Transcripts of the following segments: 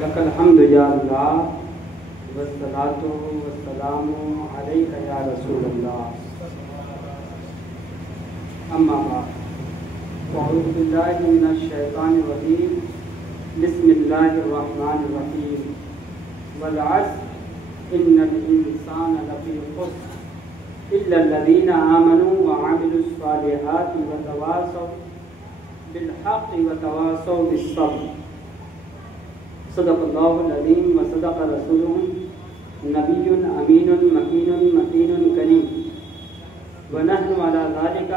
لک الحمد یا اللہ والصلاۃ والسلام علیک یا رسول اللہ اما بعد اعوذ باللہ من الشیطان الرجیم بسم اللہ الرحمن الرحیم والعصر ان الانسان لفی خسر الا الذین آمنوا وعملوا الصالحات وتواصوا بالحق وتواصوا بالصبر صدق اللہ العظیم وصدق رسولہ نبی امین مکین متین کریم ونحن علی ذلک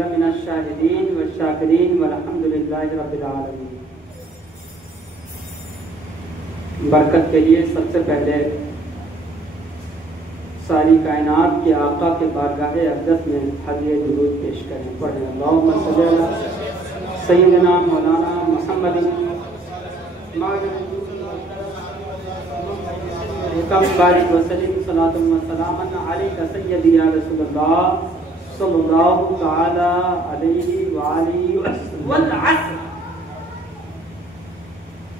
لمن الشاہدین والشاکرین والحمد للہ رب العالمین۔ برکت کے لیے سب سے پہلے ساری کائنات کے آقا کے بارگاہ اقدس میں حدیث درود پیش کریں، پڑھیں اللہم صلی علی سیدنا مولانا محمد کم بارک وسلم صلاۃ و سلام علیک سیدی یا رسول اللہ صلی اللہ تعالی علیہ وآلہ وسلم۔ والعصر،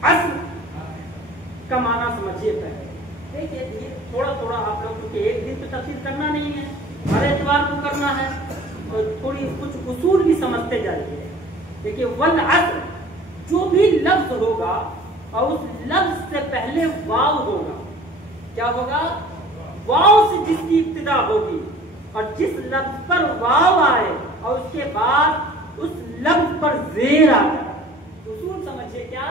عصر کا معنی سمجھیے پہلے، دیکھیے تھوڑا تھوڑا آپ لوگ، کیونکہ ایک دن پہ تفسیر کرنا نہیں ہے، ہر اتوار کو کرنا ہے، تو تھوڑی کچھ اصول بھی سمجھتے جائیے۔ دیکھیے والعصر، جو بھی لفظ ہوگا اور اس لفظ سے پہلے واو ہوگا، کیا ہوگا؟ واو سے جس کی ابتدا ہوگی، اور جس لفظ پر واو آئے اور اس کے بعد اس لفظ پر زیر آ جائے، اصول سمجھیے کیا؟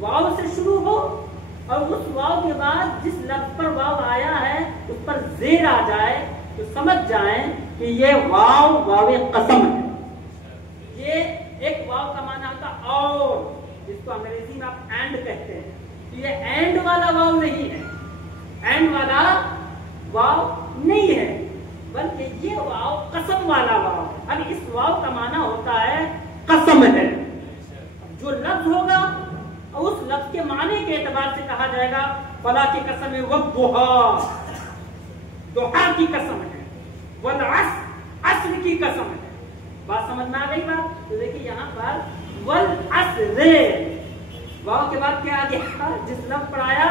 واو سے شروع ہو اور اس واو کے بعد جس لفظ پر واو آیا ہے اس پر زیر آ جائے تو سمجھ جائیں کہ یہ واو واو قسم ہے۔ یہ ایک واو کا معنی ہوتا اور، جس کو انگریزی میں آپ اینڈ کہتے ہیں، یہ اینڈ والا واو نہیں ہے، اینڈ والا واو نہیں ہے، بلکہ یہ واو قسم والا واو ہے۔ اب اس واو کا معنی ہوتا ہے قسم ہے۔ جو لفظ ہوگا اور اس لفظ کے معنی کے اعتبار سے کہا جائے گا فلاں کی قسم ہے، والضحیٰ، ضحیٰ کی قسم ہے، والعصر، عصر کی قسم ہے۔ بات سمجھ میں آ گئی بات؟ تو دیکھیے یہاں پر والعصر، واو کے بعد کیا آ گیا؟ جس لفظ پر آیا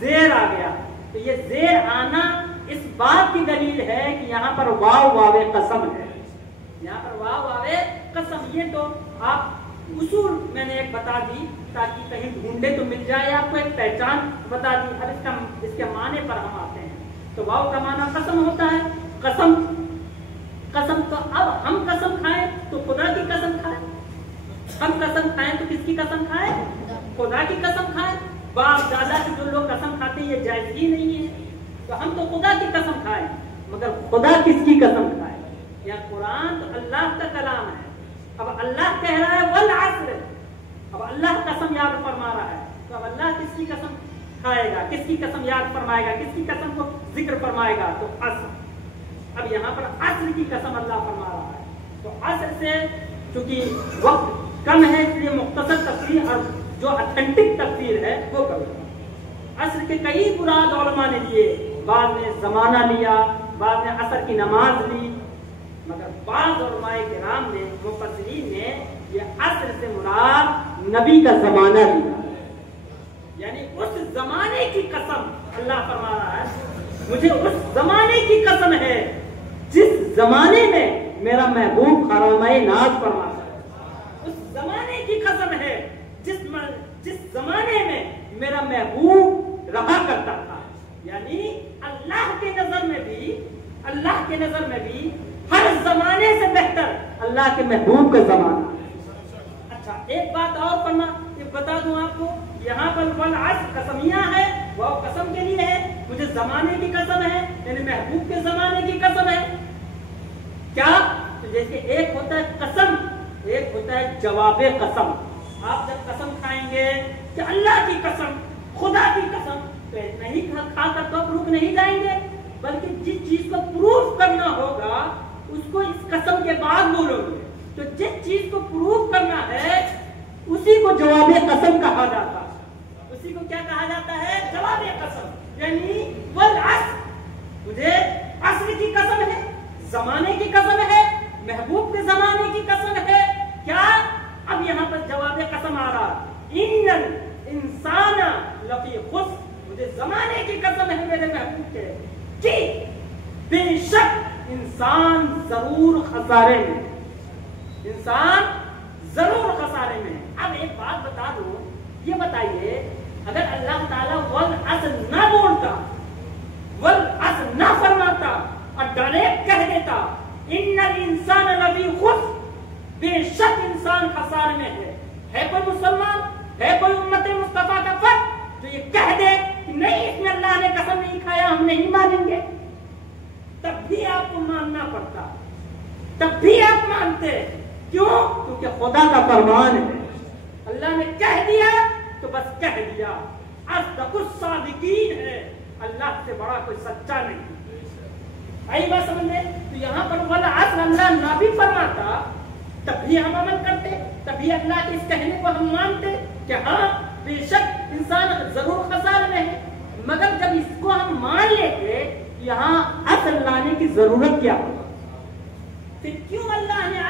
زیر آ گیا، تو یہ زیر آنا اس بات کی دلیل ہے کہ یہاں پر واو واو قسم ہے، یہاں پر واو واو قسم۔ یہ تو آپ اصول میں نے ایک بتا دی تاکہ کہیں ڈھونڈے تو مل جائے، آپ کو ایک پہچان بتا دی۔ اب اس کے معنی پر ہم آتے ہیں۔ تو واو کا معنی قسم ہوتا ہے، قسم، قسم۔ تو اب ہم قسم کھائیں تو خدا کی قسم کھائیں، ہم قسم کھائیں تو کس کی قسم کھائیں؟ خدا کی قسم کھائیں۔ باپ دادا کی جو لوگ قسم کھاتے ہیں یہ جائز ہی نہیں ہے، تو ہم تو خدا کی قسم کھائیں، مگر خدا کس کی قسم کھائیں؟ یا قرآن تو اللہ کا کلام ہے۔ اب اللہ کہہ رہا ہے والعصر، اب اللہ قسم یاد فرما رہا ہے، تو اب اللہ کس کی قسم کھائے گا، کس کی قسم یاد فرمائے گا، کس کی قسم کو ذکر فرمائے گا؟ تو عصر۔ اب یہاں پر عصر کی قسم اللہ فرما رہا ہے، تو عصر سے چونکہ وقت کم ہے اس لیے مختصر تفسیر اور جو اتھینٹک تفسیر ہے وہ کروں گا۔ عصر کے کئی مراد علماء نے لیے، بعض نے زمانہ لیا، بعض نے عصر کی نماز لی، مگر بعض علماء کرام نے، مفسرین نے یہ عصر سے مراد نبی کا زمانہ لیا، یعنی اس زمانے کی قسم اللہ فرما رہا ہے، مجھے اس زمانے کی قسم ہے جس زمانے میں میرا محبوب خرامۂ ناز فرماتا ہے، اس زمانے کی قسم ہے جس زمانے میں میرا محبوب رہا کرتا تھا۔ یعنی اللہ کے نظر میں بھی ہر زمانے سے بہتر اللہ کے محبوب کا زمانہ۔ اچھا ایک بات اور بتا دوں آپ کو، یہاں پر والعصر قسمیہ ہے، وہ قسم کے لیے ہے، مجھے زمانے کی قسم ہے، یعنی محبوب کے زمانے کی قسم ہے۔ کیا؟ تو جیسے ایک ہوتا ہے قسم، ایک ہوتا ہے جواب قسم۔ آپ جب قسم کھائیں گے کہ اللہ کی قسم، خدا کی قسم، تو نہیں کھا کر تو رک نہیں جائیں گے، بلکہ جس چیز کو پروف کرنا ہوگا اس کو اس قسم کے بعد بولو گے۔ تو جس چیز کو پروف کرنا ہے اسی کو جواب قسم کہا جاتا ہے، اسی کو کیا کہا جاتا ہے؟ جواب قسم۔ یعنی والعصر، مجھے عصر کی قسم ہے، زمانے کی قسم ہے، محبوب کے زمانے کی قسم ہے۔ کیا؟ اب یہاں پر جواب قسم آ رہا، ان ہے کہ بے شک انسان ضرور خسارے میں، انسان ضرور خسارے میں ہے۔ اب ایک بات بتا دوں، یہ بتائیے اگر اللہ تعالیٰ والعصر نہ بولتا، والعصر نہ فرماتا اور ڈائریکٹ کہہ دیتا ان الانسان لفی خسر، بے شک انسان خسارے میں ہے کوئی مسلمان، ہے کوئی امت مصطفیٰ کا فرد جو یہ کہہ دے کہ نہیں اس میں اللہ نے قسم نہیں کھایا، ہم نہیں مانیں گے، تب بھی آپ کو ماننا پڑتا، تب بھی آپ مانتے، کیوں؟ کیونکہ خدا کا فرمان ہے، اللہ نے کہہ دیا تو بس کہہ دیا، اصدق الصادقین ہے، اللہ سے بڑا کوئی سچا نہیں۔ آئی بات سمجھ میں؟ تو یہاں پر والعصر اللہ نہ بھی فرماتا تب بھی ہم عمل کرتے، تبھی اللہ کے اس کہنے کو ہم مانتے کہ ہاں بے شک انسان ضرور خسارے میں ہے۔ مگر جب اس کو ہم مان لیتے یہاں اصل لانے کی ضرورت کیا ہو؟ پھر کیوں اللہ نے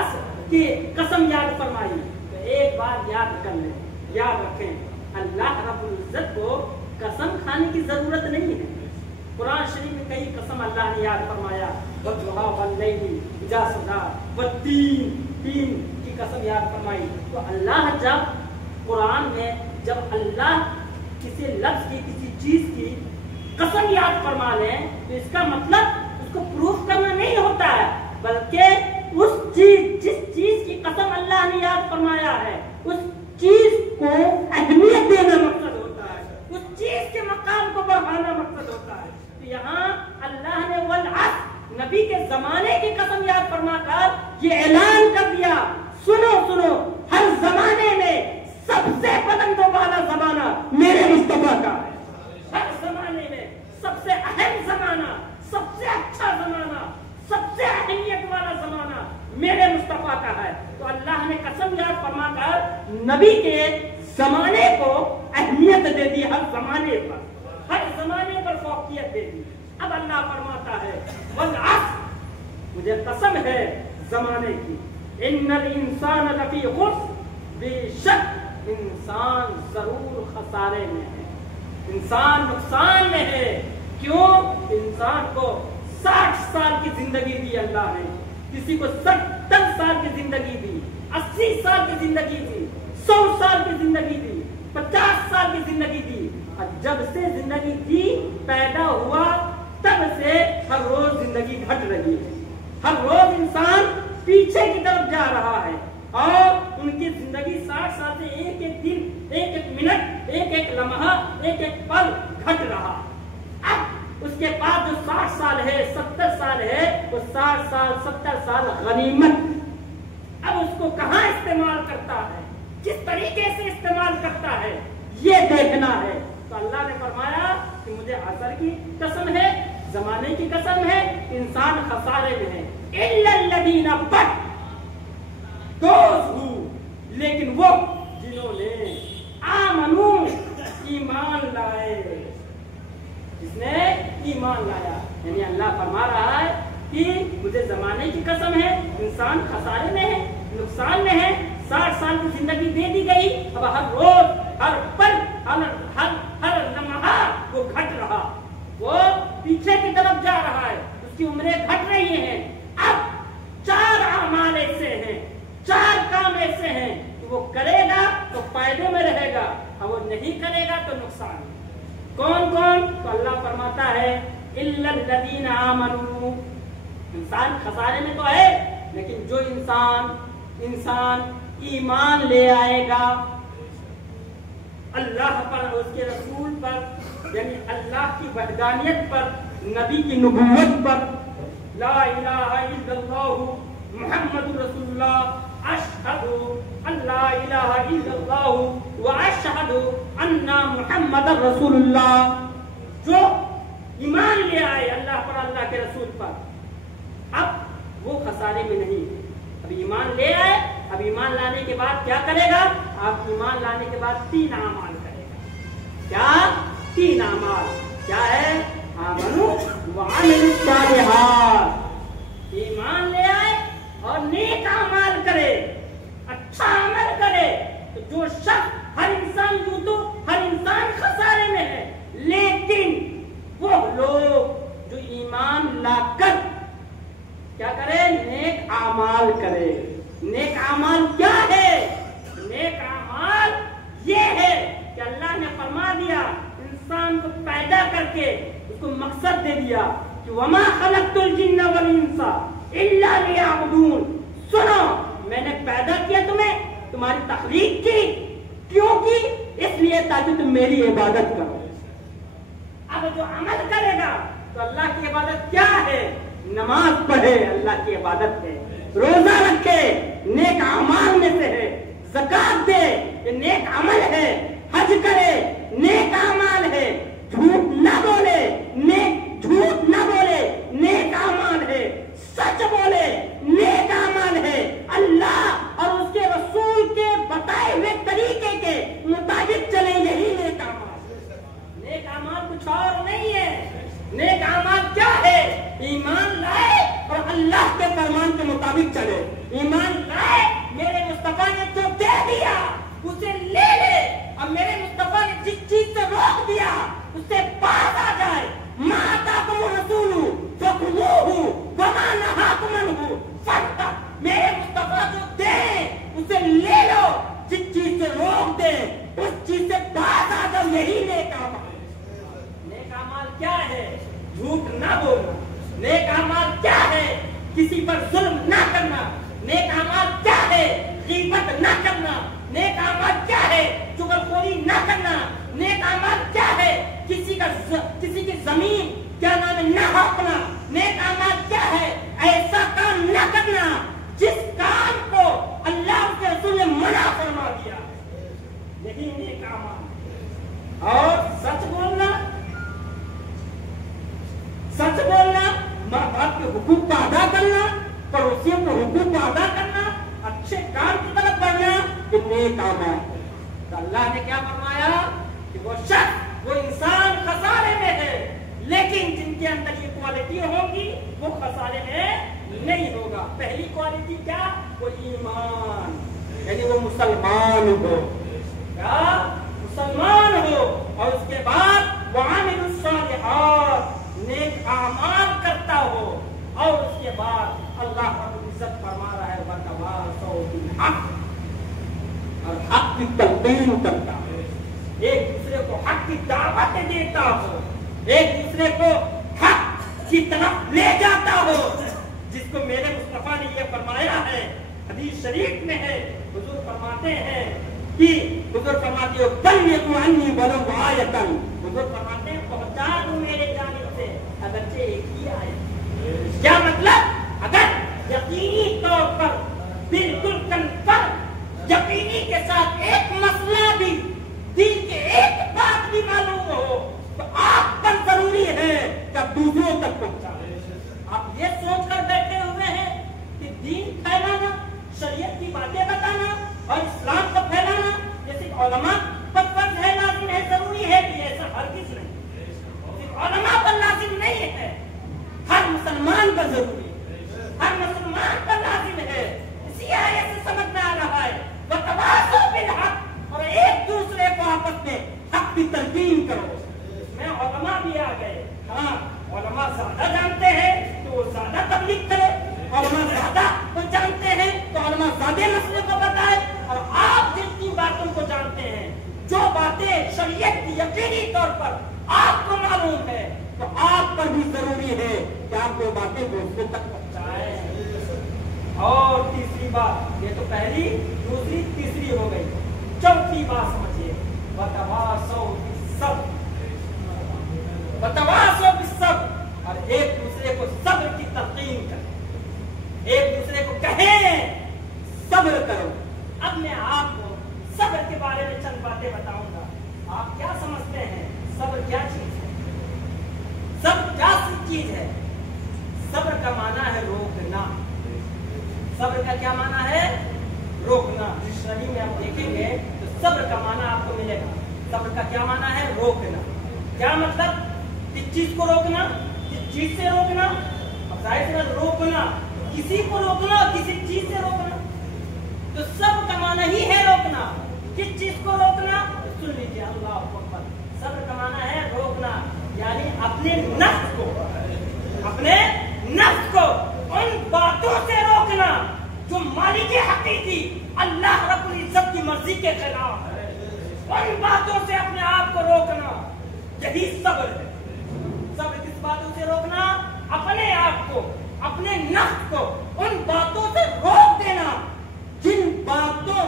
اصل کی قسم یاد فرمائی؟ تو ایک بات یاد کر لیں، یاد رکھیں، اللہ رب العزت کو قسم کھانے کی ضرورت نہیں ہے۔ قرآن شریف میں کئی قسم اللہ نے یاد فرمایا، والضحیٰ واللیل اذا سجی والتین، تین کی قسم یاد فرمائی۔ تو اللہ جب قرآن میں جب اللہ کسی لفظ کی کسی چیز کی قسم یاد فرما لیں تو اس کا مطلب اس کو پروف کرنا نہیں ہوتا ہے، بلکہ اس چیز جس چیز کی قسم اللہ نے یاد فرمایا ہے اس چیز کو اہمیت دینا مقصد ہوتا ہے، اس چیز کے مقام کو بڑھانا مقصد ہوتا ہے۔ تو یہاں اللہ نے والعصر نبی کے زمانے کی قسم یاد فرما کر یہ اعلان کر دیا، سنو سنو، ہر زمانے میں سب سے بلند و بالا زمانہ میرے مصطفیٰ کا ہے، ہر زمانے میں سب سے اہم زمانہ، سب سے اچھا زمانہ، سب سے اہمیت والا زمانہ میرے مصطفیٰ کا ہے۔ تو اللہ نے قسم یاد فرما کر نبی کے زمانے کو اہمیت دے دی، ہر زمانے پر، ہر زمانے پر فوقیت دے دی۔ اب اللہ فرماتا ہے والعصر، مجھے قسم ہے زمانے کی، ان الانسان لفی خسر، بے شک انسان ضرور خسارے میں ہے، انسان نقصان میں ہے۔ کیوں؟ انسان کو 60 سال کی زندگی دی اللہ نے، کسی کو 70 سال کی زندگی دی، 80 سال کی زندگی دی، 100 سال کی زندگی دی، 50 سال کی زندگی دی، اور جب سے زندگی دی پیدا ہوا تب سے ہر روز زندگی گھٹ رہی ہے، ہر روز انسان پیچھے کی طرف جا رہا ہے، اور ان کی زندگی 60 سال سے ایک ایک دن، ایک ایک منٹ، ایک ایک لمحہ، ایک ایک پل گھٹ رہا۔ اب اس کے بعد جو 60 سال ہے، 70 سال ہے، وہ 60 سال 70 سال غنیمت، اب اس کو کہاں استعمال کرتا ہے، کس طریقے سے استعمال کرتا ہے، یہ دیکھنا ہے۔ تو اللہ نے فرمایا کہ مجھے عصر کی قسم ہے، زمانے کی قسم ہے، انسان خسارے میں ہے، الا الذین، بٹ دوز ہو، لیکن وہ جنہوں نے آمنو، ایمان لائے، جس نے ایمان لایا، یعنی اللہ فرما رہا ہے کہ مجھے زمانے کی قسم ہے، انسان خسارے میں ہے، نقصان میں ہے، 60 سال کی زندگی دے دی گئی، اب ہر روز، ہر پل، ہر لمحہ وہ گھٹ رہا، وہ پیچھے کی طرف جا رہا ہے، اس کی عمریں گھٹ رہی ہیں۔ اب 4 اعمال ایسے ہیں، 4 کام ایسے ہیں کہ وہ کرے گا تو فائدے میں رہے گا، اور وہ نہیں کرے گا تو نقصان۔ کون کون؟ تو اللہ فرماتا ہے الا الذین آمنوا، انسان خسارے میں تو ہے، لیکن جو انسان ایمان لے آئے گا اللہ پر، اس کے رسول پر، یعنی اللہ کی وحدانیت پر، نبی کی نبوت پر، لا الہ الا اللہ محمد رسول اللہ، اشہد ان لا الہ الا اللہ واشہد ان محمد رسول اللہ، جو ایمان لے آئے اللہ پر، اللہ کے رسول پر، اب وہ خسارے میں نہیں۔ اب ایمان لے آئے، اب ایمان لانے کے بعد کیا کرے گا؟ آپ ایمان لانے کے بعد 3 اعمال کرے گا۔ کیا 3 اعمال؟ کیا ہے؟ آمنوا وعملوا الصالحات، ایمان لے آئے اور نیک اعمال کرے، اچھا عمل کرے۔ تو جو شخص، ہر انسان یوں تو ہر انسان خسارے میں ہے، لیکن नेक आमाल करे। नेक आमाल क्या है? नेक आमाल ये है कि अल्लाह ने फरमा दिया, इंसान को पैदा करके उसको मकसद दे दिया कि वमा खलक़तुल जिन्ना वल इंसा इल्ला लियअबुदून। सुनो, मैंने पैदा किया तुम्हें, तुम्हारी तख्लीक की, क्यों की? इसलिए ताकि तुम मेरी इबादत करो। अब जो अमल करेगा तो अल्लाह की इबादत क्या है? नमाज पढ़े, अल्लाह की इबादत है। रोजा रखे, नेक अमाल में से है। ज़कात दे, ये नेक अमल है। हज करे, नेक अमाल है। झूठ ना बोले, झूठ ना बोले, नेक अमाल है। सच बोले, नेक अमाल है। अल्लाह और उसके रसूल के बताए हुए तरीके के मुताबिक चले, यही नेक अमाल। नेक अमाल कुछ और नहीं है। नेक अमाल क्या है? ईमान लाए और अल्लाह के फरमान के मुताबिक चले। ईमान लाए, मेरे मुस्तफा ने जो दे दिया उसे ले ले, और मेरे मुस्तफा ने जिस चीज से रोक दिया उससे बात आ जाए। माता को रसूलू जो खुलूहू वमा नहाकुम अन्हु फंतहू। मेरे मुस्तफा जो दे उसे ले लो, जिस चीज से रोक दे उस चीज से बात आ जाए, यही नेक अमाल। नेक अमाल क्या है? झूठ ना बोलना। नेक अमाल क्या है? किसी पर जुल्म ना करना। नेक अमाल क्या है? गीबत ना करना। नेक अमाल क्या है? चुगलखोरी ना करना। नेक अमाल क्या है? किसी की जमीन क्या नाम है ना हड़पना। नेक अमाल क्या है? ऐसा काम ना करना जिस काम को अल्लाह के रसूल ने मना फरमा दिया, यही नेक अमाल। और सच बोलना, सच बोलना, माँ बाप के हुकूक का अदा करना, पड़ोसियों के हुकूक का अदा करना, अच्छे काम की तरफ बढ़ना, ये नेक अमाल। तो अल्लाह ने क्या फरमाया कि वो शख्स, वो इंसान खसारे में है, लेकिन जिनके अंदर ये क्वालिटी होगी वो खसारे में नहीं होगा। पहली क्वालिटी क्या? वो ईमान, यानी वो मुसलमान हो। क्या? मुसलमान हो। और उसके बाद वो आमिलुस सालिहात, नेक अमाल करता हो। और उसके बाद अल्लाह रब्बुल इज्जत फरमा रहा है वतवासौ बिल हक, और हक की तलकीन करता हो, एक दूसरे को हक की दावत देता हो, एक दूसरे को हक की तरफ ले जाता हो, जिसको मेरे मुस्तफा ने ये फरमाया है, हदीस शरीफ में है। हुजूर फरमाते हैं कि हुजूर फरमाते हो बल्लिगु अन्नी वलौ आयतन। हुजूर फरमाते हैं पहुंचा दूं मेरे जानिब से अगरचे एक ही आयत। क्या मतलब? अगर यकीनी तौर पर बिल्कुल कन्फर्म, यकीनी के साथ एक मसला भी, दिल के एक बात भी मालूम हो, तो आप पर जरूरी है कि दूसरों तक पहुंचाए। आप ये सोचकर बैठे हुए हैं कि दीन फैलाना, शरीयत की बातें बताना और इस्लाम को फैलाना ये सिर्फ उलमा पर फर्ज है, लाजिम है, जरूरी है कि ऐसा हरगिज़ नहीं। सिर्फ उलमा पर लाजिम नहीं है, हर मुसलमान पर जरूरी है, हर मुसलमान पर लाजिम है। इसी आयत से समझ में आ रहा है वतवासौ बिल हक, और एक दूसरे को आपस में हक की तलकीन करो। इसमें उलमा भी आ गए। हाँ, उलमा ज्यादा जानते हैं तो वो ज्यादा तबलीग करे, उलमा ज्यादा को जानते हैं तो उलमा ज्यादा मसले को बताए। और आप जितनी बातों को जानते हैं, जो बातें शरीयत की यकीनी तौर पर आपको मालूम है, तो आप पर भी जरूरी है कि आप वो बातें दूसरों तक पहुंचाएं। और तीसरी बात, ये तो पहली, दूसरी, तीसरी हो गई। चौथी बात समझिए, वतवासौ बिस्सब्र, वतवासौ बिस्सब्र, और एक दूसरे को सब्र की तलकीन करें, एक दूसरे को कहें सब्र करो। अब मैं आपको सब्र के बारे में चंद बातें बताऊंगा। आप क्या समझते हैं सब्र क्या चीज है? सब्र क्या चीज है? सब्र का माना है रोकना। सब्र का क्या माना है? रोकना। डिक्शनरी में आप देखेंगे तो सब्र का माना आपको मिलेगा। सब्र का क्या माना है? रोकना। क्या मतलब? किस चीज को रोकना? किस चीज से रोकना? अब जाहिर सी रोकना, किसी को रोकना, किसी चीज से रोकना, तो सब्र का माना ही है रोकना। किस चीज को रोकना? सुन लीजिए, अल्लाह अकबर। सब्र का माना है रोकना, यानी अपने नफ्स को उन बातों से रोकना मालिक हकीकी अल्लाह रब्बुल इज्जत की मर्जी के खिलाफ है। उन बातों से अपने आप को रोकना, यही सब्र है। सब्र किस बातों से रोकना? अपने आप को, अपने नफ्स को उन बातों से रोक देना जिन बातों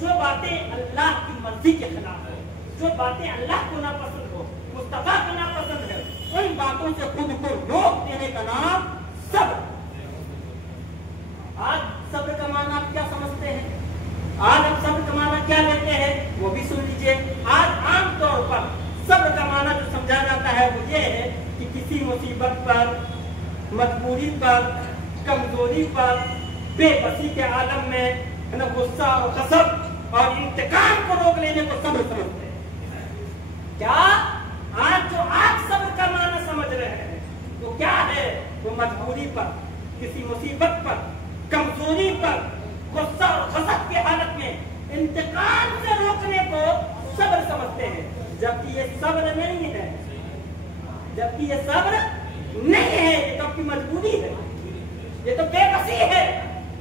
जो बातें अल्लाह की मर्जी के खिलाफ है, जो बातें अल्लाह को नापसंद हो, मुस्तफा को नापसंद है, उन बातों से खुद को रोक देने का नाम सब्र। आज सब्र का माना आप क्या समझते हैं? आज आप सब्र का माना क्या लेते हैं वो भी सुन लीजिए। आज आमतौर पर सब्र का माना जो समझा जाता है वो ये है कि किसी मुसीबत पर, मजबूरी पर, कमजोरी पर, बेबसी के आलम में है ना, गुस्सा और गज़ब और इंतकाम को रोक लेने को सब्र समझते हैं। क्या आज जो आप सब्र का माना समझ रहे हैं वो क्या है? वो मजबूरी पर, किसी मुसीबत पर, कमजोरी पर, गुस्सा और गज़ब की हालत में इंतकाम से रोकने को सब्र समझते हैं, जबकि ये सब्र नहीं है। जबकि ये सब्र नहीं है, ये तो आपकी मजबूरी है, ये तो बेबसी है।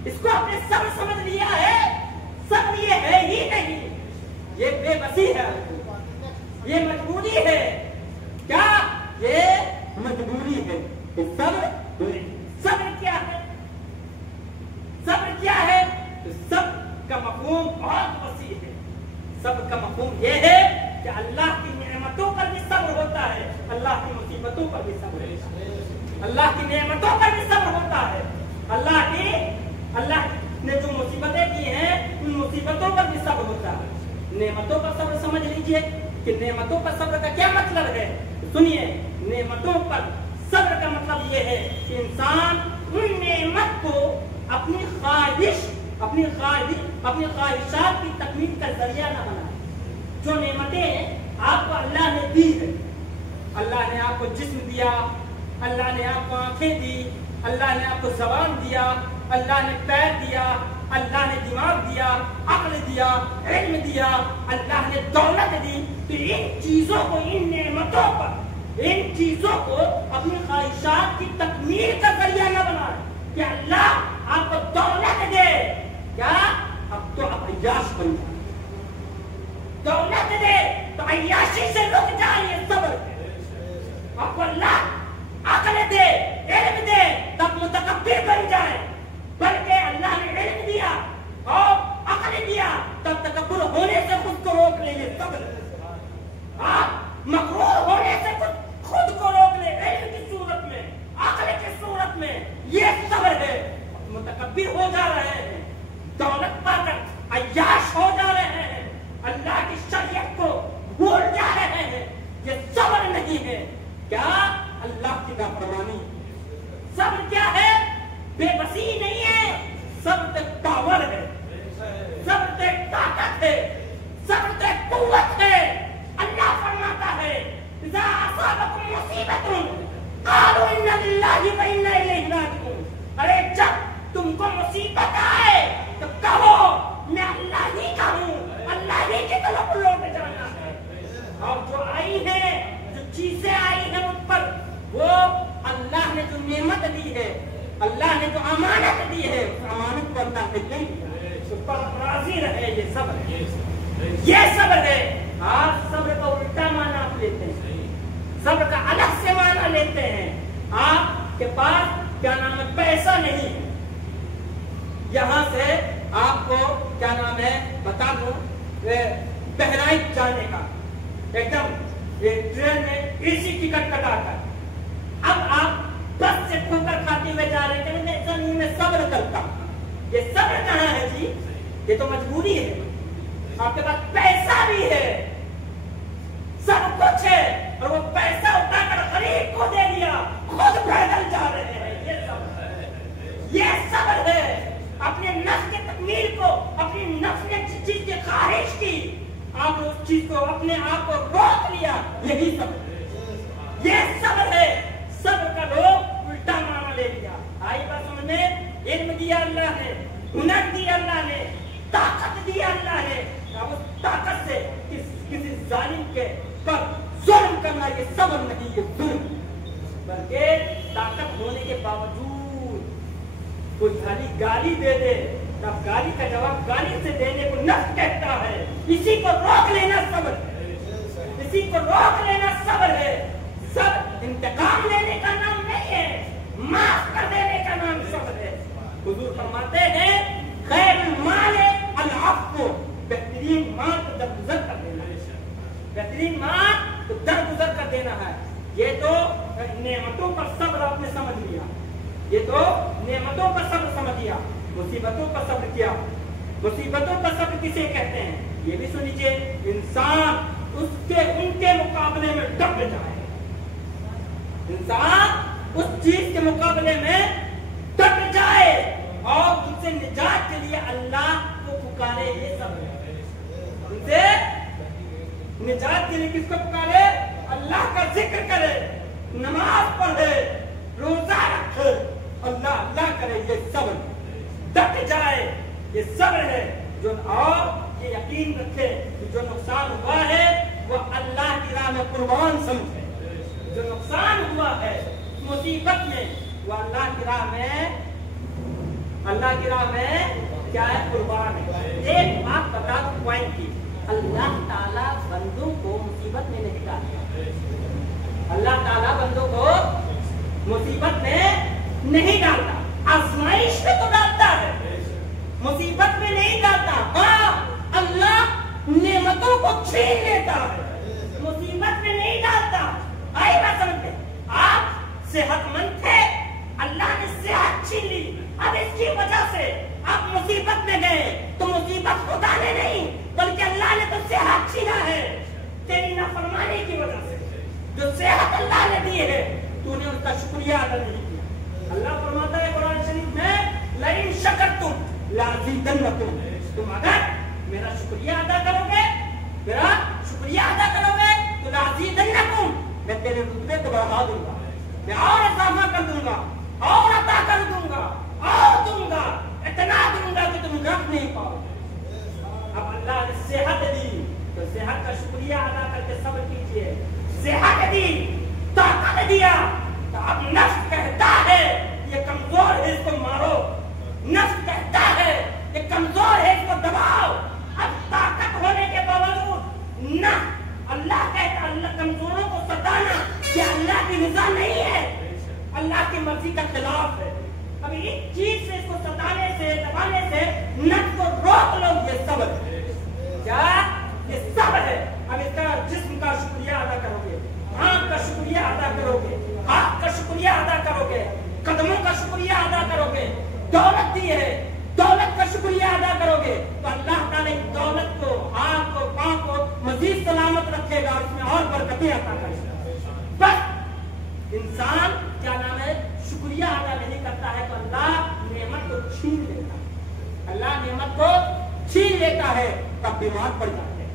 इसको आपने सब्र समझ लिया है, सब्र ये है ही नहीं, ये बेबसी है, ये मजबूरी है। क्या? ये मजबूरी है। सब्र क्या है? सब्र क्या है? तो सब्र का मफ़हूम बहुत वसी है। सब्र का मफ़हूम ये है कि अल्लाह की नेमतों पर भी सब्र होता है, अल्लाह की मुसीबतों पर भी सब्र होता है, अल्लाह की नेमतों पर भी सब्र होता है। अल्लाह ने जो मुसीबतें दी हैं उन मुसीबतों पर भी सब्र होता है। नेमतों पर सब्र समझ लीजिए कि नेमतों पर सब्र का क्या मतलब है। सुनिए, नेमतों पर सब्र का मतलब ये है कि इंसान उन नेमत को अपनी ख्वाहिशात की तकमील का जरिया न बनाए। जो नेमतें आपको अल्लाह ने दी है, अल्लाह ने आपको जिस्म दिया, अल्लाह ने आपको आंखें दी, अल्लाह ने आपको ज़बान दिया, अल्लाह ने पैर दिया, अल्लाह ने दिमाग दिया, अक्ल दिया, इल्म दिया, अल्लाह ने दौलत दी। तो इन चीजों को, इन नेमतों पर, इन चीजों को अपनी ख्वाहिशात की तकमील का जरिया न बनाए कि अल्लाह आपको दौलत दे। क्या? अब तो आप अय्याश बन जाए। दौलत दे तो अय्याशी से रुक जाए, ये सब्र। आपको अल्लाह अक्ल दे, इल्म दे, तब मुतकब्बिर बन जाए। बल्कि अल्लाह ने इल्म दिया और अक्ल दिया, तब तकब्बुर होने से खुद को रोक ले, ये सब्र। आप मगरूर होने से खुद को रोक ले, इल्म की सूरत में, अक्ल की सूरत में, ये सब्र है। मुतकब्बिर हो जा रहे हैं, दौलत पाकर अय्याश हो जा रहे हैं, अल्लाह की शरीयत को भूल जा रहे हैं, ये सब्र नहीं है। क्या? अल्लाह की नाफरमानी। सब्र क्या है? बेबसी नहीं है, सब्र एक पावर है, सब्र एक ताकत है, सब्र एक कुव्वत है। अल्लाह फरमाता है, इज़ा असाबकुम मुसीबतुन क़ालू इन्ना लिल्लाहि व इन्ना इलैहि राजिऊन। अरे जब तुमको मुसीबत आए तो कहो मैं अल्लाह ही का हूँ, अल्लाह ही की तरफ लौट जाना है। और जो आई है, जो चीजें आई हैं उन पर, वो अल्लाह ने जो नेमत दी है, अल्लाह ने जो अमानत दी है, उस अमानत को अल्लाह ने नहीं दिया, उस पर राजी रहे। ये सब्र है, ये सब्र है। आज सब्र का उल्टा माना आप लेते हैं, सब्र का अलग से माना लेते हैं। आपके पास क्या नाम है, पैसा नहीं है, यहाँ से आपको क्या नाम है बता दूं, बहराइच जाने का एकदम ट्रेन में एसी टिकट कटाकर, अब आप बस से ठोकर खाते हुए जा रहे हैं, मैं सब्र करता हूँ। ये सब्र कहाँ है जी? ये तो मजबूरी है। आपके पास पैसा भी है, सब कुछ है, और वो पैसा उठाकर गरीब को दे दिया, खुद पैदल जा रहे हैं। ये सब्र है, ये सब्र है। अपने नफ्स की तकमील को, अपनी नफ्स ने जिस चीज की ख्वाहिश की, आप उस चीज को, अपने आप को रोक लिया, यही सब्र है। ये सब्र है। सब्र का लोग उल्टा माना ले लिया। आई बात समझ में? इल्म दिया अल्लाह ने, हुनर दिया अल्लाह ने, ताकत दिया अल्लाह ने, अब उस ताकत से किसी जालिम के पर जुल्म करना, ये सब्र नहीं, ये जुल्म। बल्कि ताकत होने के बावजूद कोई खाली गाली दे दे तब गाली का जवाब गाली से देने को नफ्स कहता है। इसी को रोक लेना सब्र है, इसी को रोक लेना सब्र है। सब इंतकाम लेने का नाम नहीं है, माफ कर देने का नाम सब्र है। हुजूर फरमाते हैं खैरुल माल अल अफ़्व, बेहतरीन माल तो दरगुजर कर देना है, बेहतरीन माल तो दरगुजर कर देना है। ये तो नेमतों पर सब्र आपने समझ लिया, ये तो नेमतों पर सब्र समझ लिया। मुसीबतों पर सब्र किया, मुसीबतों पर सब्र किसे कहते हैं ये भी सुन लीजिए। इंसान उसके उनके मुकाबले में डट जाए, इंसान उस चीज के मुकाबले में डट जाए और उनसे निजात के लिए अल्लाह को पुकारे, ये सब है। उनसे निजात के लिए किसको पुकारे? अल्लाह का जिक्र करे, नमाज पढ़े, रोजा रखे, अल्लाह अल्लाह करे, ये सब्र। डट जाए, ये सब्र है। जो और ये यकीन रखे कि जो नुकसान हुआ है वो अल्लाह की राह में कुर्बान समझे, जो नुकसान हुआ है मुसीबत में वो अल्लाह की राह में क्या है? कुर्बान है। एक बात बता दो पॉइंट की, अल्लाह ताला बंदों को मुसीबत में नहीं डालता, अल्लाह ताला बंदों को मुसीबत में नहीं डालता, आजमाइश में तो डालता है, मुसीबत में नहीं डालता। हाँ, अल्लाह नेमतों को छीन लेता है, मुसीबत में नहीं डालता। आई बात समझते? आप सेहतमंद थे, अल्लाह ने सेहत छीन ली, अब इसकी वजह से आप मुसीबत में गए तो मुसीबत खुदा ने नहीं बल्कि अल्लाह ने तो सेहत छीना है तेरी नाफरमानी की वजह से। जो सेहत अल्लाह ने दी है तूने उसका शुक्रिया अदा नहीं किया। अल्लाह फरमाता है कुरान शरीफ में लइन शकरतुम लाज़ीदन्नकुम, तुम अगर मेरा शुक्रिया अदा करोगे, मेरा शुक्रिया अदा करोगे तो लाज़ीदन्नकुम, मैं तेरे रुतबे को बढ़ा दूंगा, मैं और इजाफा कर दूंगा, और अता कर दूंगा, और दूंगा, इतना दूंगा कि तुम रख नहीं पाओगे। अब अल्लाह ने सेहत दी तो सेहत का शुक्रिया अदा करके सब्र कीजिए। सेहत दी, ताकत दिया तो अब नफ्स कहता है ये कमजोर है, इसको मारो, नफ्स कहता है ये कमजोर है, इसको दबाओ। अब ताकत होने के बावजूद न अल्लाह कहता, अल्लाह कमजोरों को सताना ये अल्लाह की निज़ा नहीं है, अल्लाह की मर्जी का खिलाफ है। अब इस चीज से, इसको सताने से, दबाने से नफ्स को रोक लो, ये सब्र है। क्या? ये सब्र है। अब इसका जिस्म का शुक्रिया अदा करोगे, आंख का शुक्रिया अदा करोगे, हाथ का शुक्रिया अदा करोगे, कदमों का शुक्रिया अदा करोगे, दौलत दी है, दौलत का शुक्रिया अदा करोगे तो अल्लाह ताला इस दौलत को, हाथ को, पांव को मजीद सलामत रखेगा, उसमें और बरकतें अता करेगा। बस इंसान क्या नाम है शुक्रिया अदा नहीं करता है तो अल्लाह नेमत को छीन लेता है, अल्लाह नेमत को छीन लेता है, तब बीमार पड़ जाते हैं,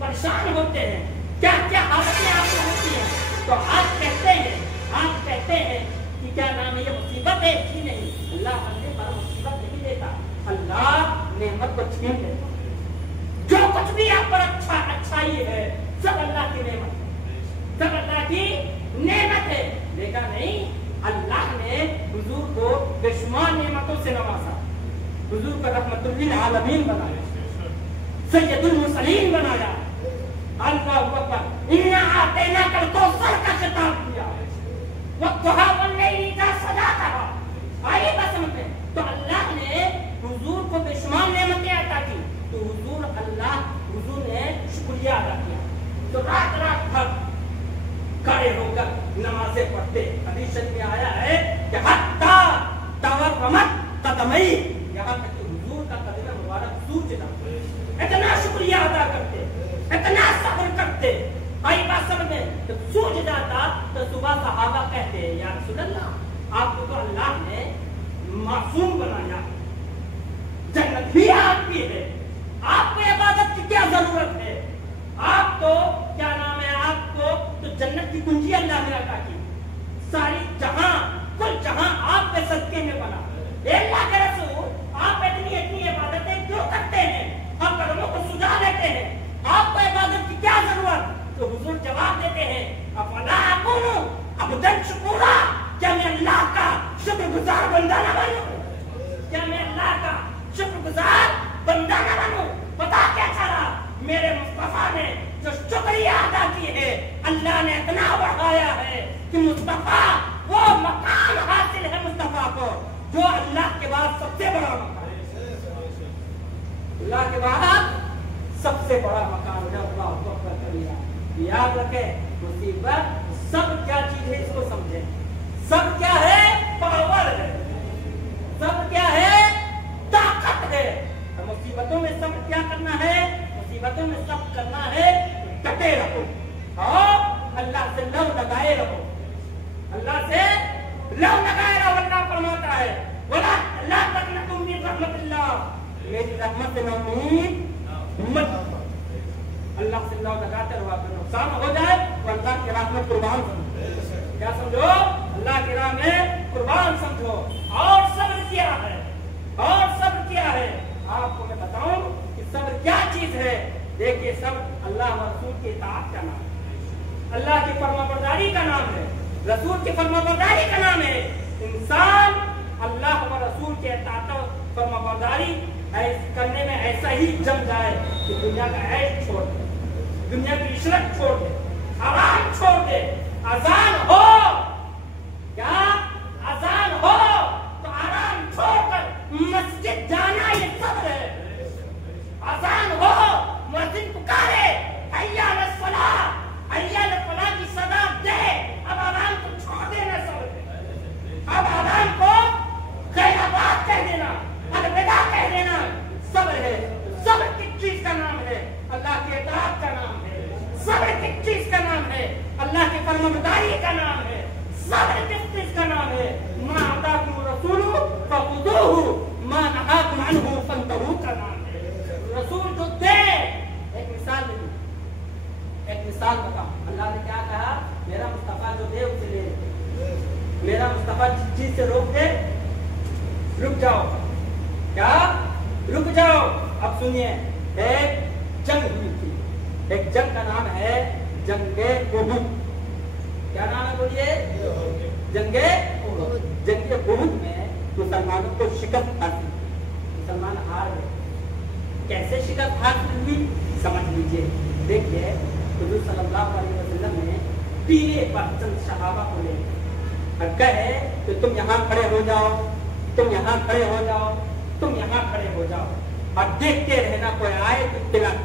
परेशान होते हैं, क्या क्या हालतें आपको होती हैं। तो आप कहते हैं कि क्या नाम है ये मुसीबत है, जी नहीं, अल्लाह बंदे पर मुसीबत नहीं देता, अल्लाह नेमत को छीन लेता। जो कुछ भी आप पर अच्छाई है सब अल्लाह की नेमत है, सब अल्लाह की नेमत है। देखा नहीं, अल्लाह ने हुजूर को बेशुमार नेमतों से नवाजा, हुजूर को रहमतुल लिल आलमीन बनाया, सैयदुल मुरसलीन बनाया। अल्लाह अकबर, इन्ना आतैनाकल कौसर का खिताब दिया, वक़्तहा वल्लैली इज़ा सजा कहा। आइए बात समझते। तो अल्लाह ने हुजूर को बेशुमार नेमतें अता की तो हुजूर ने शुक्रिया अदा किया। तो रात रात भर खड़े होकर नमाजें पढ़ते। हदीस शरीफ में आया है कि हत्ता तवरमत कदमई, यहाँ तक कि हुजूर का कदम मुबारक सूज जाता, इतना शुक्रिया अदा करते, इतना सब्र करते। आई बात समझ में, जब सूझ जाता तो सुबह सहाबा कहते हैं या रसूल अल्लाह, आपको तो अल्लाह ने मासूम बनाया, जन्नत भी आपकी है, आपको इबादत की क्या जरूरत है, आप तो क्या नाम है, आपको तो जन्नत की कुंजी अल्लाह ने अता की, सारी जहां कुल जहां आप पे सदके में बना। अल्लाह के रसूल आप इतनी इबादतें क्यों करते हैं, आप कदमों को सुझा लेते हैं, आपको इबादत की क्या जरूरत? तो हुजूर जवाब देते हैं, अफला अकूनु अब्दन शुकूरा, क्या मैं अल्लाह का شکر گزار بندہ نہ بنوں؟ کیا میں اللہ کا شکر گزار بندہ نہ بنوں؟ پتا کیا چلا؟ میرے مصطفیٰ نے جو شکریہ ادا کی ہے اللہ نے اتنا بڑھایا ہے کہ مصطفیٰ وہ مقام حاصل ہے مصطفیٰ کو جو اللہ کے بعد سب سے بڑا مقام ہے. اللہ کے بعد سب سے بڑا مقام ہے. اللہ اکبر کبیرہ. یاد رکھیں مصیبت سب کیا چیز ہے اس کو سمجھیں. سب کیا ہے؟ پاور ہے. سب کیا ہے؟ طاقت ہے. مصیبتوں میں سب کیا کرنا ہے؟ مصیبتوں میں سب کرنا ہے ڈٹے رہو اور اللہ سے لو لگائے رہو. اللہ سے لو لگائے رہو. اللہ فرماتا ہے ولا لا تقنطوا من رحمت اللہ. میری رحمت سے امید مت. اللہ سے لو لگاتے رہو. اگر نقصان ہو جائے تو اللہ کی راہ میں قربان سمجھو. کیا سمجھو؟ اللہ کی راہ میں قربان سمجھو. اور صبر کیا ہے. اور صبر کیا ہے. آپ کو میں بتاؤں کہ صبر کیا چیز ہے. دیکھیے صبر اللہ و رسول کی اطاعت کا نام ہے. اللہ کی فرمانبرداری کا نام ہے. رسول کی فرمانبرداری کا نام ہے. انسان اللہ و رسول کے اطاعت و فرمانبرداری کرنے میں ایسا ہی جم جائے کہ دنیا کا عیش چھوڑ دے, دنیا کی عشرت چھوڑ دے, آرام چھوڑ دے. اذان ہو کیا اذان ہو تو آرام چھوڑ کر مسجد جانا یہ صبر ہے. اذان ہو مؤذن پکارے حیا علی الصلاۃ حیا علی الفلاح کی صدا دے, اب آرام کو چھوڑ دینا صبر ہے. اب آرام کو خیر آباد کہہ دینا, الوداع کہہ دینا صبر ہے. صبر کس چیز کا نام ہے؟ اللہ کی اطاعت کا نام ہے. صبر کس چیز کا نام ہے؟ اللہ کی فرمانبرداری کا نام ہے. صبر کس چیز کا نام ہے؟ ما آتاکم الرسول فخذوہ ما نہاکم عنہ فانتہوا کا نام ہے. رسول جو دے, ایک مثال دے, ایک مثال بتاؤ. اللہ نے کیا کہا؟ میرا مصطفیٰ جو دے اسے لے. میرا مصطفیٰ جس چیز سے روک دے رک جاؤ. کیا رک جاؤ. اب سنیے, ایک جنگ ہوئی تھی. ایک جنگ کا نام ہے جنگ احد. کیا نام ہے بولیے؟ جنگ احد. جنگ احد میں مسلمانوں کو شکست حاصل, مسلمان ہار گئے. کیسے شکست حاصل ہوئی سمجھ لیجیے. دیکھیے حضور صلی اللہ علیہ وسلم نے پیرے پر چند صحابہ کو لے اور کہے کہ تم یہاں کھڑے ہو جاؤ, تم یہاں کھڑے ہو جاؤ, تم یہاں کھڑے ہو جاؤ اور دیکھتے رہنا کوئی آئے تو تلک.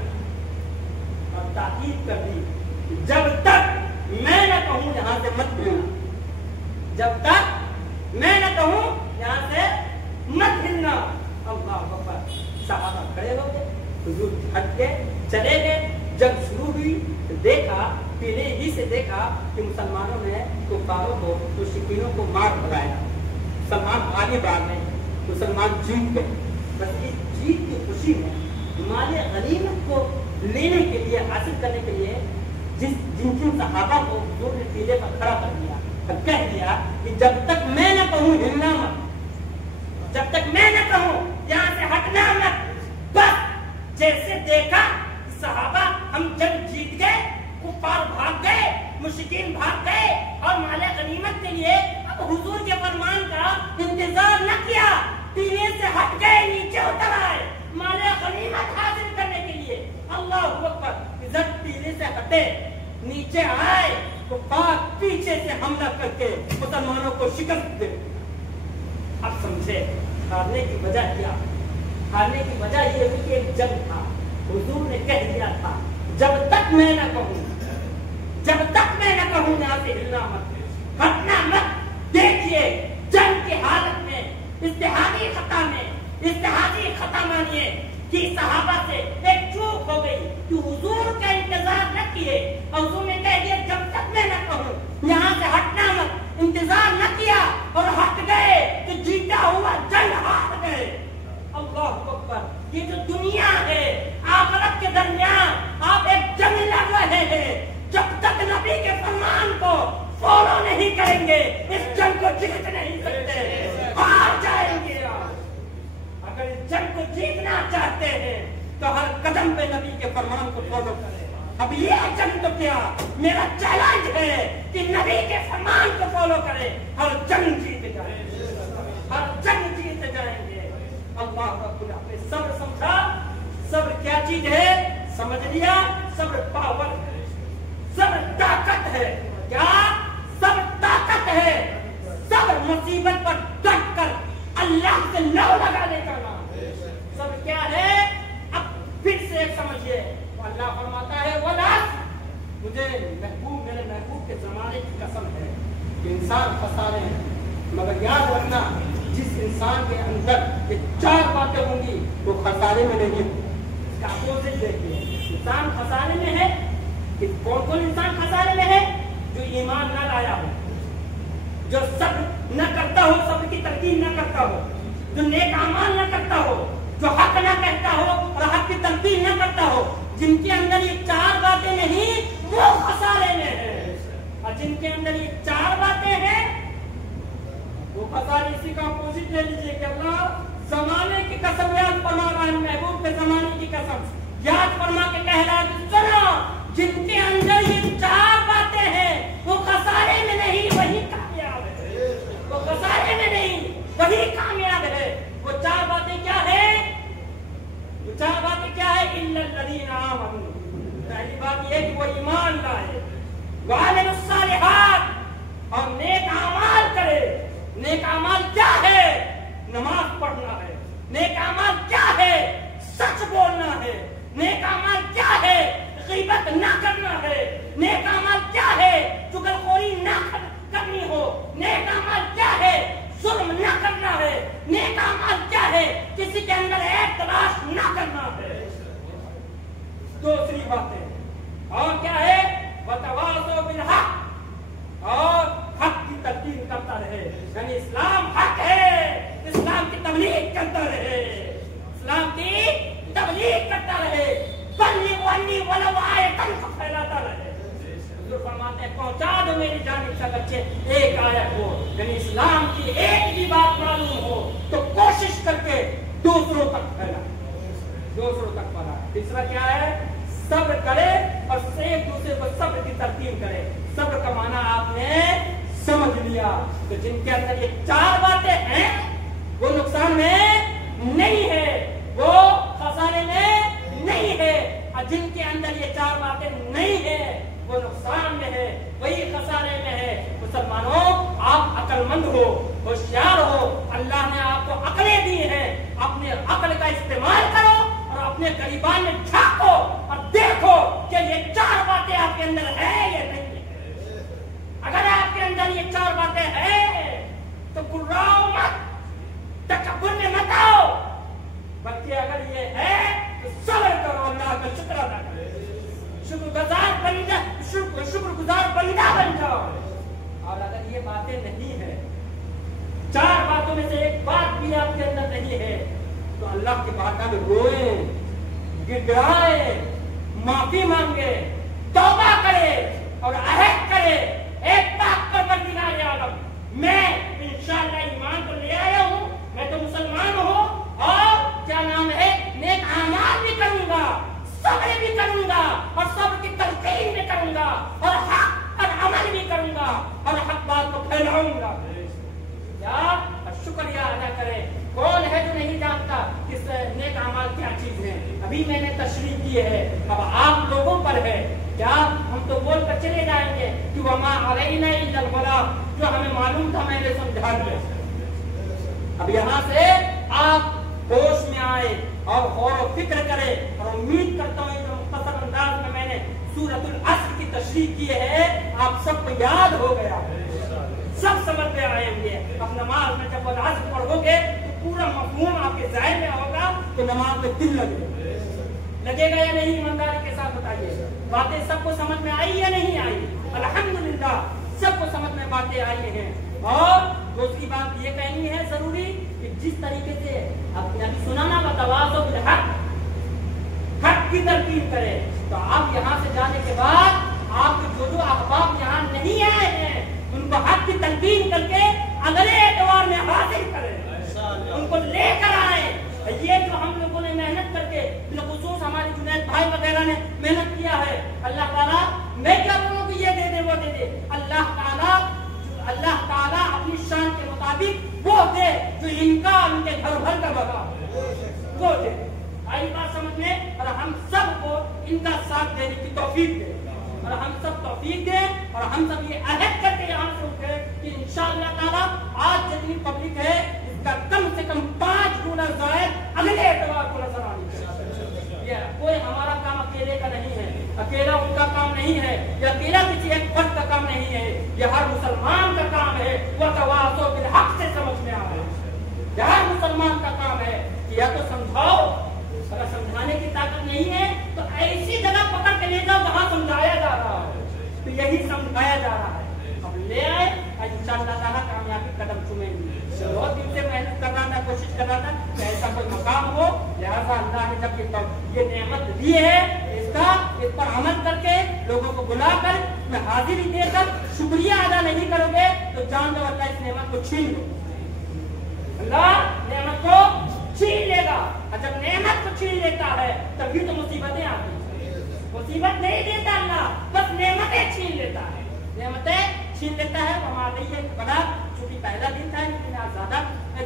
اور تاکید کر دی جب تک میں نہ کہوں یہاں سے مت ہلنا, جب تک میں نہ کہوں یہاں سے مت ہلنا. اللہ اکبر. صحابہ کھڑے ہو گئے, حضور ہٹ کے چلے گئے. جب شروع ہوئی تو دیکھا, پیلے ہی سے دیکھا کہ مسلمانوں نے کفاروں کو, مشرکینوں کو مار بھگایا. مسلمان آگے بڑھ گئے, مسلمان جیت گئے. بس اس جیت کی خوشی میں مال غنیمت کو لینے کے لیے, حاصل کرنے کے لیے جن صحابہ کو حضور نے پیلے پر کھڑا کر دیا اور کہہ دیا کہ جب تک میں نہ کہوں ہلنا مت, جب تک میں نہ کہوں یہاں سے ہٹنا مت. بس جیسے دیکھا صحابہ ہم جنگ جیت گئے, کفار بھاگ گئے, مشرکین بھاگ گئے اور مال غنیمت کے لیے اب حضور کے فرمان کا انتظار نہ کیا, پیلے سے ہٹ گئے, نیچے اتر آئے مال غنیمت حاصل کرنے کے لیے. اللہ اکبر. جب پیلے سے ہٹے نیچے آئے تو پاک پیچھے سے حملہ کر کے مسلمانوں کو شکست دے. اب سمجھے ہارنے کی وجہ کیا؟ ہارنے کی وجہ یہ ہوئی کہ ایک جنگ تھا. حضور نے کہہ دیا تھا جب تک میں نہ کہوں, جب تک میں نہ کہوں یہاں سے ہلنا مت, ہٹنا مت. دیکھیے جنگ کی حالت میں اتحادی خطا میں, اتحادی خطا مانیے کہ صحابہ سے ایک چوک ہو گئی کہ حضور کا انتظار نہ کیے. حضور نے کہہ دیا جب تک میں نہ کہوں یہاں سے ہٹنا مت, انتظار نہ کیا اور ہٹ گئے تو جیتا ہوا جنگ ہار گئے. اللہ اکبر. یہ جو دنیا ہے آخرت کے درمیان آپ ایک جنگ لڑ رہے ہیں. جب تک نبی کے فرمان کو فالو نہیں کریں گے اس جنگ کو جیت نہیں سکتے, ہار جائیں گے. اگر اس جنگ کو جیتنا چاہتے ہیں تو ہر قدم پہ نبی کے فرمان کو فالو کریں. اب یہ جنگ تو کیا, میرا چیلنج ہے کہ نبی کے فرمان کو فالو کرے, ہر جنگ جیت جائے. अल्लाह रब्बुल आपने सब्र समझा। सब्र क्या चीज है समझ लिया। सब्र पावर है, सब्र ताकत है। क्या सब्र ताकत है? सब्र मुसीबत पर डट कर अल्लाह से लव लगाने का नाम। सब्र क्या है? अब फिर से समझिए। अल्लाह फरमाता है वला, मुझे महबूब मेरे महबूब के जमाने की कसम है कि इंसान खसारे हैं, मगर याद रखना जिस इंसान के अंदर ये चार बातें होंगी वो खसारे में नहीं होगी। इसका अपोजिट देखिए, इंसान खसारे में है कि कौन कौन इंसान खसारे में है? जो ईमान न लाया हो, जो सब्र न करता हो, सब्र की तरकीब न करता हो, जो नेक अमाल न करता हो, जो हक न कहता हो और हक की तलकीन न करता हो। जिनके अंदर ये चार बातें नहीं वो खसारे में है, और जिनके अंदर ये चार बातें हैं वो खसारे। इसी का अपोजिट ले लीजिए कि अल्लाह जमाने की कसम याद फरमा रहा है, महबूब के जमाने की कसम याद फरमा के कह रहा है सुनो, जिनके अंदर ये चार बातें हैं वो खसारे में नहीं वही कामयाब है। वो खसारे में नहीं वही कामयाब है। वो चार बातें क्या है? वो चार बातें क्या है? इल्लल लदीना आमनू। पहली बात ये कि वो ईमान लाए, वामिलुस सालिहात, और नेक अमाल करे। नेक अमाल क्या है? नमाज पढ़ना है। नेक अमाल क्या है? सच बोलना है। नेक अमाल क्या है? गीबत ना करना है। नेक अमाल क्या है? चुगलखोरी ना करनी हो। नेक अमाल क्या है? जुल्म ना करना है। नेक अमाल क्या है? किसी के अंदर एक तलाश ना करना है। दूसरी बातें और क्या है? वतवासो बिल हक, और हक की तलकीन करता रहे। यानी इस्लाम हक है, इस्लाम की तबलीग करता रहे, इस्लाम की तबलीग करता रहे। बल्ली वल्ली वलो आयतन को फैलाता रहे। फरमाते हैं पहुंचा दो मेरी जानिब से बच्चे एक आयत हो, यानी इस्लाम की एक भी बात मालूम हो तो कोशिश करके दूसरों तक फैलाए, दूसरों तक फैलाए। तीसरा क्या है? सब्र करे और एक दूसरे को सब्र की तरकीब करे। सब्र का माना आपने समझ लिया। तो जिनके अंदर ये चार बातें हैं वो नुकसान में नहीं है, वो खसारे में नहीं है, और जिनके अंदर ये चार बातें नहीं है वो नुकसान में है, वही खसारे में है। मुसलमानों, आप अक्लमंद हो, होशियार हो, अल्लाह ने आपको अकलें दी हैं, अपने अक्ल का इस्तेमाल करो और अपने गरीबान में झांको और देखो कि ये चार बातें आपके अंदर है या नहीं है। अगर आपके अंदर ये चार बातें हैं तो गुर्राओ मत, तकब्बुर में मत आओ, बल्कि अगर ये है तो सब्र करो, अल्लाह का शुक्र अदा करो, शुक्रगुजार बंदा, शुक्रगुजार बंदा बन जाओ। और अगर ये बातें नहीं है, चार बातों में से एक बात भी आपके अंदर नहीं है, तो अल्लाह के बारगाह में रोए, गिड़गिड़ाए, माफी मांगे, तौबा करे और अहद करे, एक बात पर परवरदिगार आलम, मैं इंशाअल्लाह ईमान तो ले आया हूँ, मैं तो मुसलमान हूँ, और क्या नाम है, नेक अमाल भी करूंगा, सब्र भी करूंगा, और सब्र की तलकीन भी करूंगा, और हक पर अमल भी करूंगा, और हक बात को फैलाऊंगा। क्या शुक्रिया अदा करें। कौन है जो नहीं जानता कि नेक अमाल क्या चीज है? अभी मैंने तशरीह की है, अब आप लोगों पर है। क्या हम तो बोल कर चले जाएंगे कि वमा अलैना इल्लल बलाग, जो हमें मालूम था मैंने समझा दिया। अब यहाँ से आप होश में आए और गौर व फिक्र करें, और उम्मीद करता हूँ कि मुख्तसर अंदाज में मैंने सूरतुल अस्र की तशरीह की है, आप सबको याद हो गया, सब समझ में आए होंगे। अब नमाज में जब असर पढ़ोगे तो पूरा मफहूम आपके ज़हन में होगा, तो नमाज में दिल लगेगा या नहीं? ईमानदारी के साथ बताइए, बातें सबको समझ में आई या नहीं आई? अल्हम्दुलिल्लाह सबको समझ में बातें आई हैं। और दूसरी बात ये कहनी है जरूरी कि जिस तरीके से आपने सुना ना बतावाज़ो बिल हक, हक की तरकीब करें, तो आप यहाँ से जाने के बाद आपके जो अहबाब यहाँ नहीं आए हैं उनको हक की तलकीन करके अगले एतवार में हासिल करें, उनको लेकर आए। ये जो हम लोगों ने मेहनत करके, बिलखुसूस हमारे जुनैद भाई वगैरह ने मेहनत किया है, अल्लाह ताला, मैं क्या बोलूं कि ये दे दे वो दे दे, अल्लाह ताला अपनी शान के मुताबिक वो दे जो इनका उनके घर भर का बगा। वो दे। आई बात समझने, और हम सबको इनका साथ देने की तौफीक दे, और हम सब तौफीक दें, और हम सब ये अहद करके यहाँ से उठे कि इंशाअल्लाह ताला आज जितनी पब्लिक है इसका कम से कम 5 गुना ज़ायद अगले एतवार को नजर आनी चाहिए। ये कोई हमारा काम अकेले का नहीं है, अकेला उनका काम नहीं है, या अकेला किसी एक फर्द का काम नहीं है, ये हर मुसलमान का काम है। वो तवासो बिल हक से समझ में आ रहा है, ये हर मुसलमान का काम है कि या तो समझाओ, अगर समझाने की ताकत नहीं है तो ऐसी जगह पकड़ के ले जाओ जहां समझाया जा रहा है, तो यही समझाया जा रहा है। अब ले आए, इंशाअल्लाह ताला कामयाबी कदम चुमेंगे। बहुत दिन से मेहनत कर रहा था, कोशिश कर रहा था कि ऐसा कोई मकाम हो, लिहाजा अल्लाह ने जब ये नेमत दी है, इस पर अमल करके लोगों को बुलाकर मैं हाजिरी देकर शुक्रिया अदा नहीं करोगे तो जान लो अल्लाह इस नेमत को छीन लो, अल्लाह नेमत को छीन लेगा। और जब नेमत को छीन लेता है तभी तो मुसीबतें आती हैं। मुसीबत नहीं देता अल्लाह, बस नेमतें छीन लेता है, नेमतें छीन लेता है। हमारे लिए बड़ा चूंकि पहला दिन था, लेकिन आज ज्यादा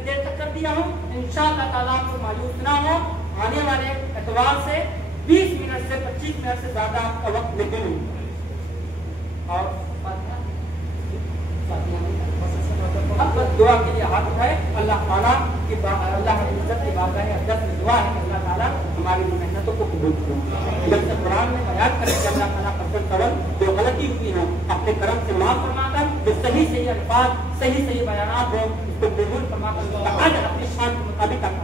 देर तक कर दिया हूँ। इंशाअल्लाह ताला आपको मायूस ना हो, आने वाले एतवार से 20 मिनट से 25 मिनट से ज्यादा आपका वक्त नहीं लूंगा। और अब बस दुआ के लिए हाथ उठाए, अल्लाह ताला की अल्लाह की इज्जत की बात है, अल्लाह की दुआ है, अल्लाह ताला हमारी मेहनतों को कबूल करें। जब तक कुरान में बयान करें कि अल्लाह ताला कसम करम जो गलती हुई हो अपने करम से माफ फरमाकर, जो सही सही अल्फाज सही सही बयानात हो उसको कबूल फरमाकर आज अपनी शान के मुताबिक करना।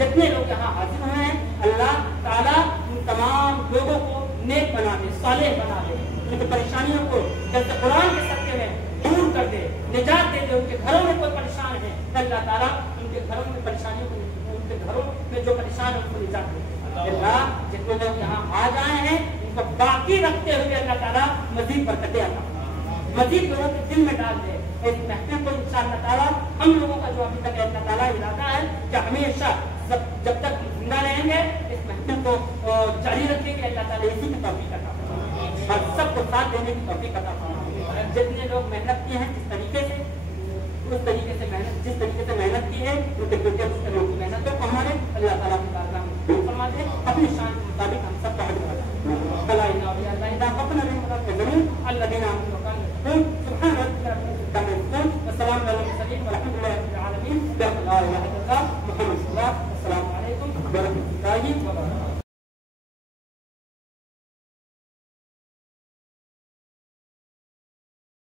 जितने लोग यहाँ हाजिर हुए हैं अल्लाह ताला उन तमाम लोगों को नेक बना दे, सालेह बना दे, उनकी परेशानियों को जैसे कुरान के सत्य में दूर कर दे, निजात दे दे। उनके घरों में कोई परेशान है अल्लाह ताला उनके घरों में परेशानियों को, उनके घरों में जो परेशान है उनको निजात दे। अल्लाह जितने लोग यहाँ आ जाए हैं उनको बाकी रखते हुए अल्लाह ताला मजीद बरकतें अता फरमाए, मजीद लोगों के दिल में डाल दे। इस महफिल को इंशाअल्लाह ताला हम लोगों का जो अभी तक अल्लाह ताला इरादा है कि हमेशा जब तक जिंदा रहेंगे इस महफिल को जारी रखेंगे, अल्लाह ताला इसी की तौफीक अता फरमाए और सबको साथ देने की तौफीक अता फरमाए। जितने लोग मेहनत किए हैं जिस तरीके से जिस तरीके से मेहनत की है उनके बेटे उस तरह की मेहनतों को हमारे अल्लाह ताला की बारगाह में कबूल फरमा दे, अपनी शान के मुताबिक हम सब